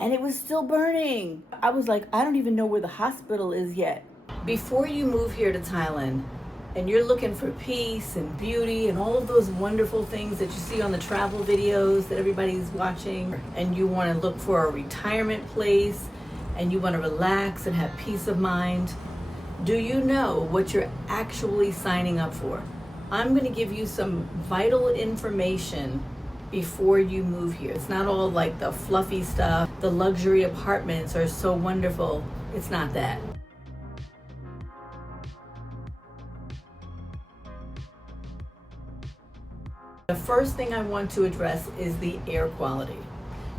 and it was still burning. I was like, I don't even know where the hospital is yet. Before you move here to Thailand and you're looking for peace and beauty and all of those wonderful things that you see on the travel videos that everybody's watching, and you want to look for a retirement place and you want to relax and have peace of mind, do you know what you're actually signing up for? I'm going to give you some vital information before you move here. It's not all like the fluffy stuff. The luxury apartments are so wonderful. It's not that. The first thing I want to address is the air quality.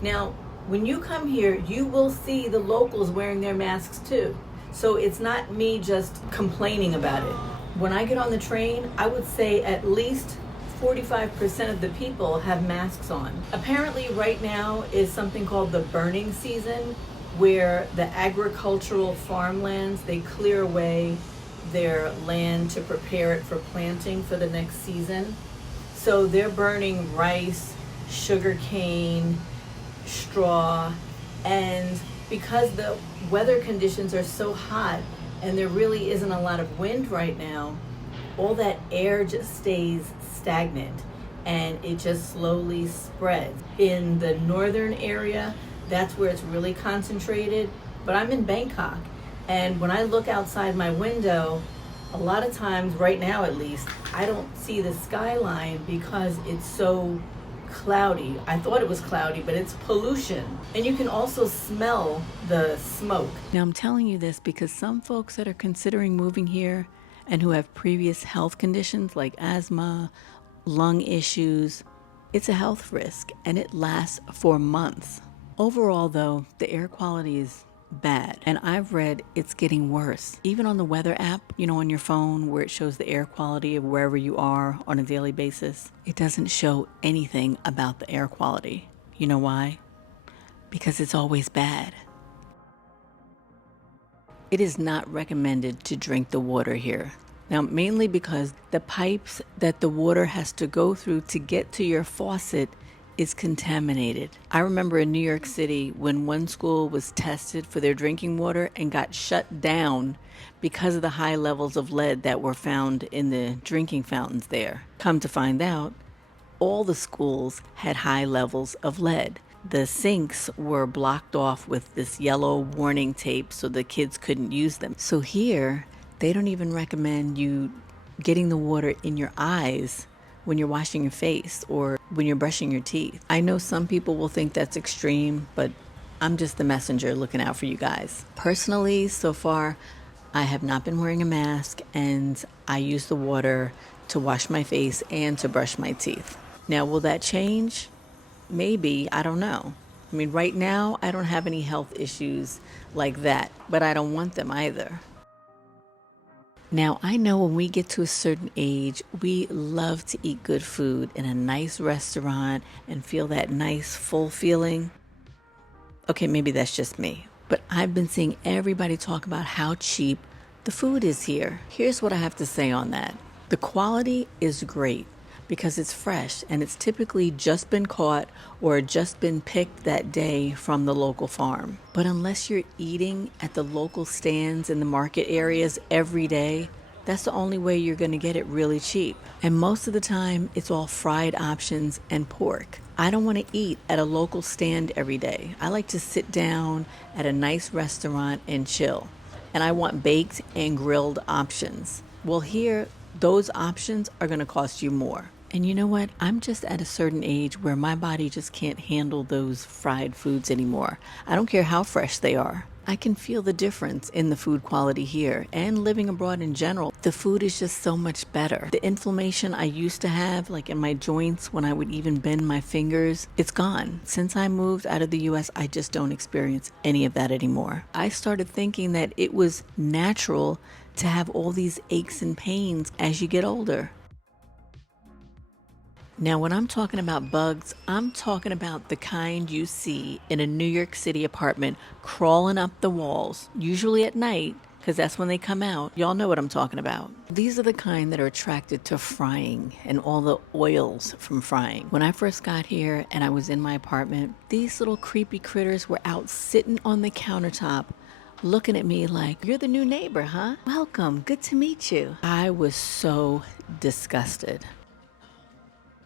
Now, when you come here, you will see the locals wearing their masks too. So it's not me just complaining about it. When I get on the train, I would say at least 45% of the people have masks on. Apparently right now is something called the burning season, where the agricultural farmlands, they clear away their land to prepare it for planting for the next season. So they're burning rice, sugar cane, straw, and because the weather conditions are so hot and there really isn't a lot of wind right now, all that air just stays stagnant and it just slowly spreads. In the northern area, that's where it's really concentrated, but I'm in Bangkok, and when I look outside my window, a lot of times, right now at least, I don't see the skyline because it's so cloudy. I thought it was cloudy, but it's pollution. And you can also smell the smoke. Now I'm telling you this because some folks that are considering moving here and who have previous health conditions like asthma, lung issues, it's a health risk and it lasts for months. Overall though, the air quality is bad, and I've read it's getting worse. Even on the weather app, on your phone where it shows the air quality of wherever you are on a daily basis, it doesn't show anything about the air quality. You know why? Because it's always bad. It is not recommended to drink the water here. Now, mainly because the pipes that the water has to go through to get to your faucet is contaminated. I remember in New York City when one school was tested for their drinking water and got shut down because of the high levels of lead that were found in the drinking fountains there. Come to find out, all the schools had high levels of lead. The sinks were blocked off with this yellow warning tape so the kids couldn't use them. So here, they don't even recommend you getting the water in your eyes when you're washing your face or when you're brushing your teeth. I know some people will think that's extreme, but I'm just the messenger looking out for you guys. Personally, so far, I have not been wearing a mask, and I use the water to wash my face and to brush my teeth. Now, will that change? Maybe, I don't know. I mean, right now, I don't have any health issues like that, but I don't want them either. Now, I know when we get to a certain age, we love to eat good food in a nice restaurant and feel that nice, full feeling. Okay, maybe that's just me, but I've been seeing everybody talk about how cheap the food is here. Here's what I have to say on that. The quality is great because it's fresh and it's typically just been caught or just been picked that day from the local farm. But unless you're eating at the local stands in the market areas every day, that's the only way you're going to get it really cheap. And most of the time, it's all fried options and pork. I don't want to eat at a local stand every day. I like to sit down at a nice restaurant and chill. And I want baked and grilled options. Well, here, those options are going to cost you more. And you know what? I'm just at a certain age where my body just can't handle those fried foods anymore. I don't care how fresh they are. I can feel the difference in the food quality here and living abroad in general. The food is just so much better. The inflammation I used to have, like in my joints when I would even bend my fingers, it's gone. Since I moved out of the US, I just don't experience any of that anymore. I started thinking that it was natural to have all these aches and pains as you get older. Now, when I'm talking about bugs, I'm talking about the kind you see in a New York City apartment crawling up the walls, usually at night, because that's when they come out. Y'all know what I'm talking about. These are the kind that are attracted to frying and all the oils from frying. When I first got here and I was in my apartment, these little creepy critters were out sitting on the countertop looking at me like, "You're the new neighbor, huh? Welcome, good to meet you." I was so disgusted.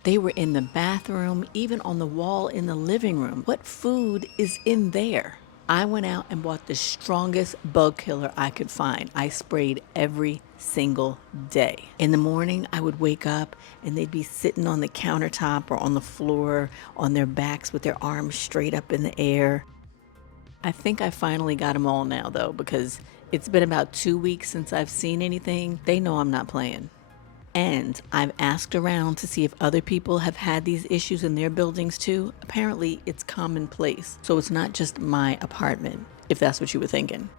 They were in the bathroom, even on the wall in the living room. What food is in there? I went out and bought the strongest bug killer I could find. I sprayed every single day. In the morning, I would wake up and they'd be sitting on the countertop or on the floor on their backs with their arms straight up in the air. I think I finally got them all now, though, because it's been about 2 weeks since I've seen anything. They know I'm not playing. And I've asked around to see if other people have had these issues in their buildings too. Apparently, it's commonplace. So it's not just my apartment, if that's what you were thinking.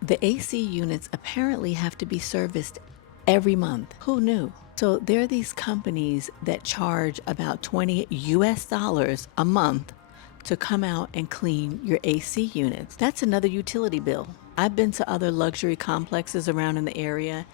The AC units apparently have to be serviced every month. Who knew? So there are these companies that charge about $20 a month to come out and clean your AC units. That's another utility bill. I've been to other luxury complexes around in the area,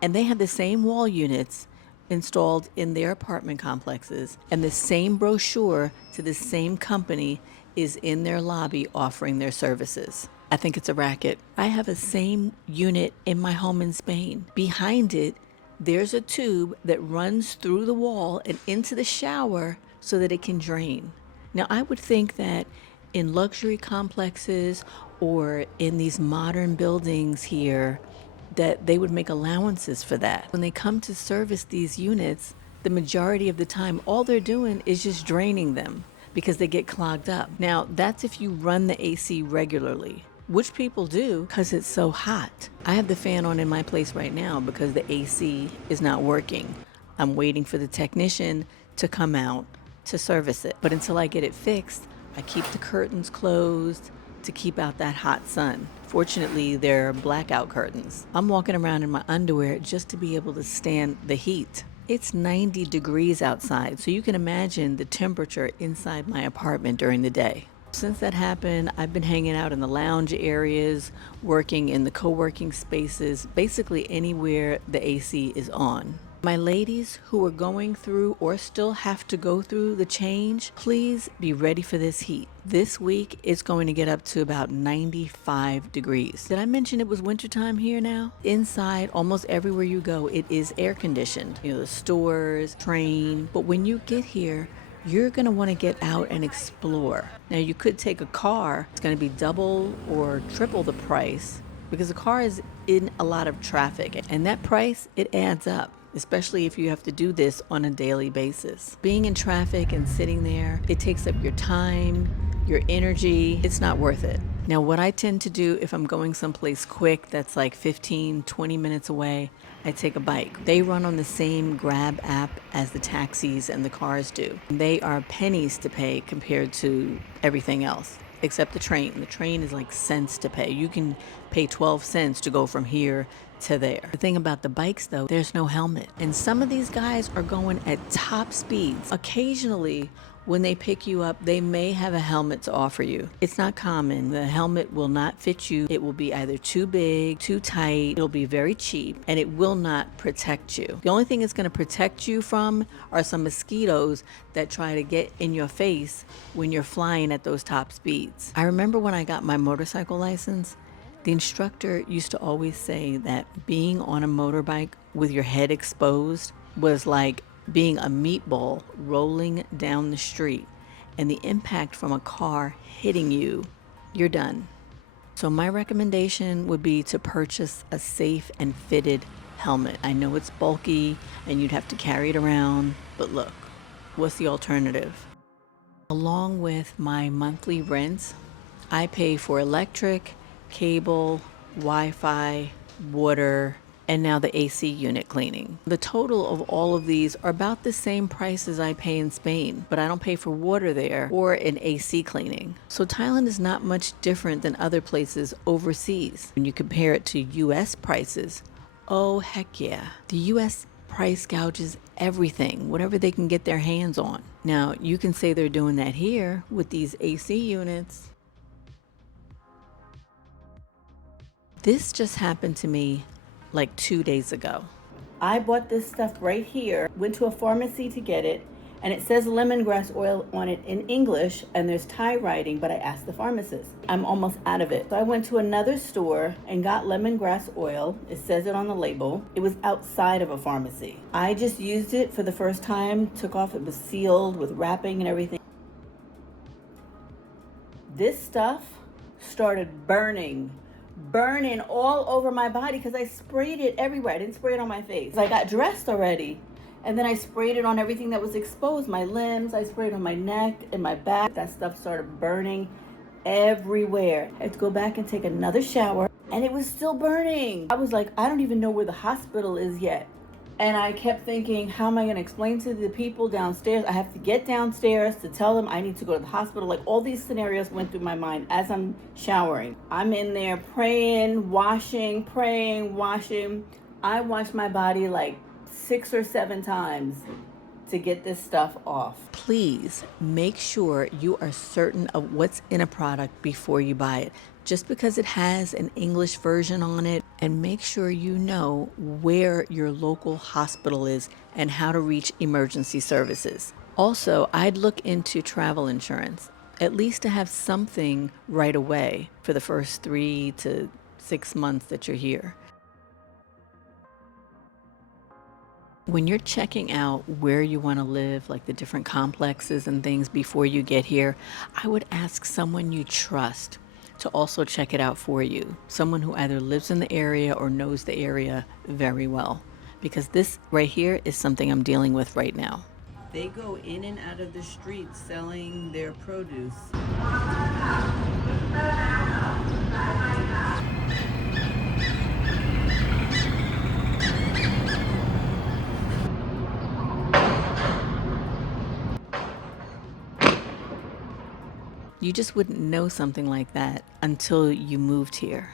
and they have the same wall units installed in their apartment complexes, and the same brochure to the same company is in their lobby offering their services. I think it's a racket. I have a same unit in my home in Spain. Behind it, there's a tube that runs through the wall and into the shower so that it can drain. Now, I would think that in luxury complexes or in these modern buildings here, that they would make allowances for that. When they come to service these units, the majority of the time, all they're doing is just draining them because they get clogged up. Now, that's if you run the AC regularly, which people do because it's so hot. I have the fan on in my place right now because the AC is not working. I'm waiting for the technician to come out to service it. But until I get it fixed, I keep the curtains closed to keep out that hot sun. Fortunately, they're blackout curtains. I'm walking around in my underwear just to be able to stand the heat. It's 90 degrees outside, so you can imagine the temperature inside my apartment during the day. Since that happened, I've been hanging out in the lounge areas, working in the co-working spaces, basically anywhere the AC is on. My ladies who are going through or still have to go through the change, please be ready for this heat. This week, it's going to get up to about 95 degrees. Did I mention it was wintertime here now? Inside, almost everywhere you go, it is air conditioned. You know, the stores, train. But when you get here, you're going to want to get out and explore. Now, you could take a car. It's going to be double or triple the price because the car is in a lot of traffic. And that price, it adds up, especially if you have to do this on a daily basis. Being in traffic and sitting there, it takes up your time, your energy. It's not worth it. Now, what I tend to do if I'm going someplace quick that's like 15, 20 minutes away, I take a bike. They run on the same Grab app as the taxis and the cars do. They are pennies to pay compared to everything else, except the train. The train is like cents to pay. You can pay 12 cents to go from here to there. The thing about the bikes though, there's no helmet. And some of these guys are going at top speeds. Occasionally, when they pick you up, they may have a helmet to offer you. It's not common. The helmet will not fit you. It will be either too big, too tight. It'll be very cheap, and it will not protect you. The only thing it's going to protect you from are some mosquitoes that try to get in your face when you're flying at those top speeds. I remember when I got my motorcycle license, the instructor used to always say that being on a motorbike with your head exposed was like being a meatball rolling down the street, and the impact from a car hitting you, you're done. So my recommendation would be to purchase a safe and fitted helmet. I know it's bulky and you'd have to carry it around, but look, what's the alternative? Along with my monthly rents, I pay for electric, cable, Wi-Fi, water, and now the AC unit cleaning. The total of all of these are about the same price as I pay in Spain, but I don't pay for water there or an AC cleaning. So Thailand is not much different than other places overseas. When you compare it to US prices, oh heck yeah. The US price gouges everything, whatever they can get their hands on. Now, you can say they're doing that here with these AC units. This just happened to me like 2 days ago. I bought this stuff right here, went to a pharmacy to get it, and it says lemongrass oil on it in English, and there's Thai writing, but I asked the pharmacist. I'm almost out of it. So I went to another store and got lemongrass oil. It says it on the label. It was outside of a pharmacy. I just used it for the first time, took off, it was sealed with wrapping and everything. This stuff started burning all over my body because I sprayed it everywhere. I didn't spray it on my face. I got dressed already, and then I sprayed it on everything that was exposed, my limbs. I sprayed on my neck and my back. That stuff started burning everywhere. I had to go back and take another shower, and it was still burning. I was like, I don't even know where the hospital is yet. And I kept thinking, how am I going to explain to the people downstairs? I have to get downstairs to tell them I need to go to the hospital. Like, all these scenarios went through my mind as I'm showering. I'm in there praying, washing. I washed my body like 6 or 7 times to get this stuff off. Please make sure you are certain of what's in a product before you buy it. Just because it has an English version on it, and make sure you know where your local hospital is and how to reach emergency services. Also, I'd look into travel insurance, at least to have something right away for the first 3 to 6 months that you're here. When you're checking out where you want to live, like the different complexes and things before you get here, I would ask someone you trust to also check it out for you. Someone who either lives in the area or knows the area very well. Because this right here is something I'm dealing with right now. They go in and out of the streets selling their produce. You just wouldn't know something like that until you moved here.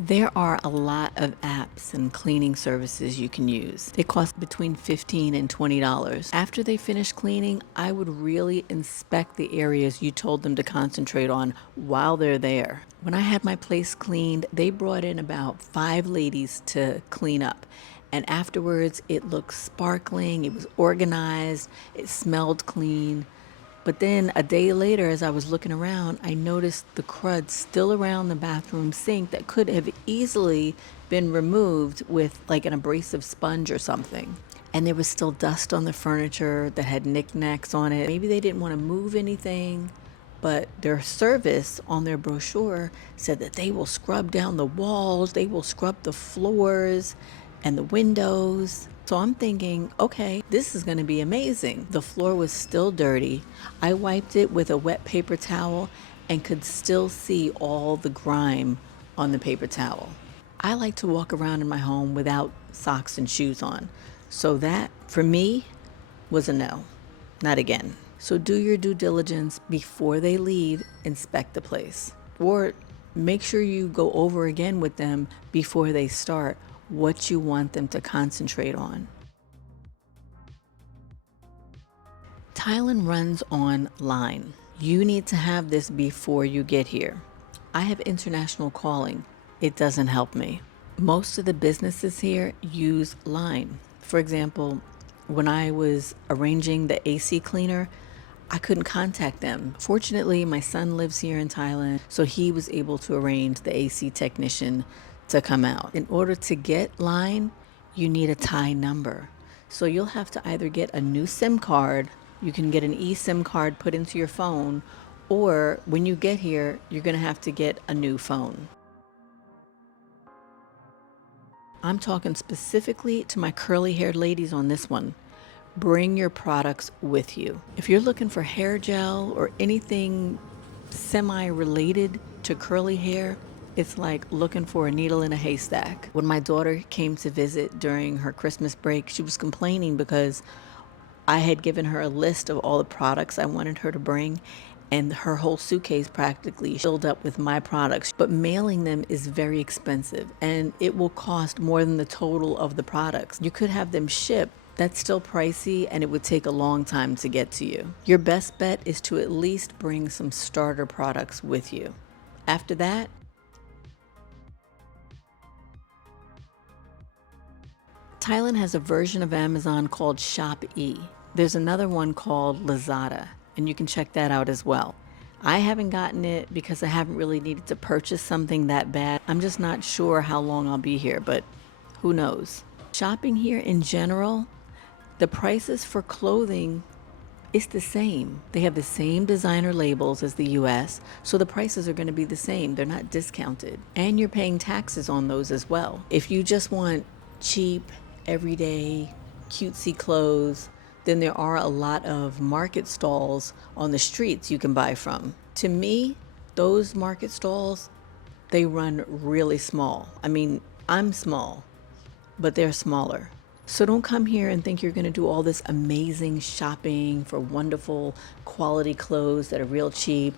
There are a lot of apps and cleaning services you can use. They cost between $15 and $20. After they finish cleaning, I would really inspect the areas you told them to concentrate on while they're there. When I had my place cleaned, they brought in about 5 ladies to clean up. And afterwards, it looked sparkling, it was organized, it smelled clean. But then a day later, as I was looking around, I noticed the crud still around the bathroom sink that could have easily been removed with like an abrasive sponge or something. And there was still dust on the furniture that had knickknacks on it. Maybe they didn't want to move anything, but their service on their brochure said that they will scrub down the walls, they will scrub the floors and the windows. So I'm thinking, okay, this is going to be amazing. The floor was still dirty. I wiped it with a wet paper towel and could still see all the grime on the paper towel. I like to walk around in my home without socks and shoes on. So that, for me, was a no. Not again. So do your due diligence before they leave. Inspect the place. Or make sure you go over again with them before they start what you want them to concentrate on. Thailand runs online. You need to have this before you get here. I have international calling. It doesn't help me. Most of the businesses here use Line. For example, when I was arranging the AC cleaner, I couldn't contact them. Fortunately, my son lives here in Thailand, so he was able to arrange the AC technician to come out. In order to get Line, you need a Thai number. So you'll have to either get a new SIM card, you can get an eSIM card put into your phone, or when you get here, you're gonna have to get a new phone. I'm talking specifically to my curly-haired ladies on this one. Bring your products with you. If you're looking for hair gel or anything semi-related to curly hair, it's like looking for a needle in a haystack. When my daughter came to visit during her Christmas break, she was complaining because I had given her a list of all the products I wanted her to bring, and her whole suitcase practically filled up with my products. But mailing them is very expensive, and it will cost more than the total of the products. You could have them shipped. That's still pricey, and it would take a long time to get to you. Your best bet is to at least bring some starter products with you. After that, Thailand has a version of Amazon called Shop-e. There's another one called Lazada, and you can check that out as well. I haven't gotten it because I haven't really needed to purchase something that bad. I'm just not sure how long I'll be here, but who knows? Shopping here in general, the prices for clothing is the same. They have the same designer labels as the US, so the prices are going to be the same. They're not discounted. And you're paying taxes on those as well. If you just want cheap, everyday, cutesy clothes, then there are a lot of market stalls on the streets you can buy from. To me, those market stalls, they run really small. I mean, I'm small, but they're smaller. So don't come here and think you're going to do all this amazing shopping for wonderful quality clothes that are real cheap.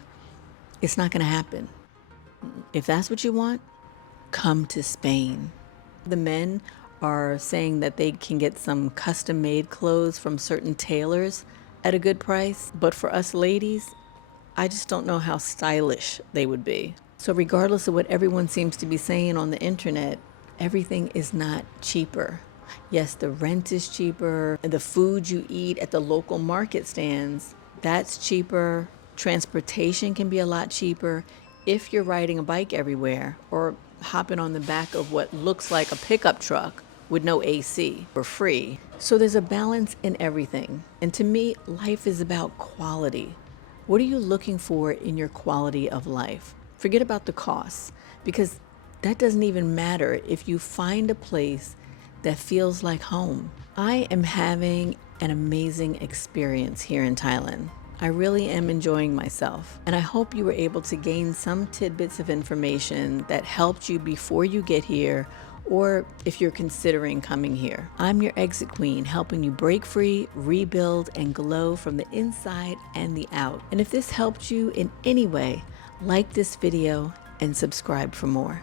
It's not going to happen. If that's what you want, come to Spain. The men are saying that they can get some custom made clothes from certain tailors at a good price. But for us ladies, I just don't know how stylish they would be. So regardless of what everyone seems to be saying on the internet, everything is not cheaper. Yes, the rent is cheaper, and the food you eat at the local market stands, that's cheaper. Transportation can be a lot cheaper if you're riding a bike everywhere or hopping on the back of what looks like a pickup truck with no AC for free. So there's a balance in everything. And to me, life is about quality. What are you looking for in your quality of life? Forget about the costs, because that doesn't even matter if you find a place that feels like home. I am having an amazing experience here in Thailand. I really am enjoying myself, and I hope you were able to gain some tidbits of information that helped you before you get here, or if you're considering coming here. I'm your exit queen, helping you break free, rebuild, and glow from the inside and the out. And if this helped you in any way, like this video and subscribe for more.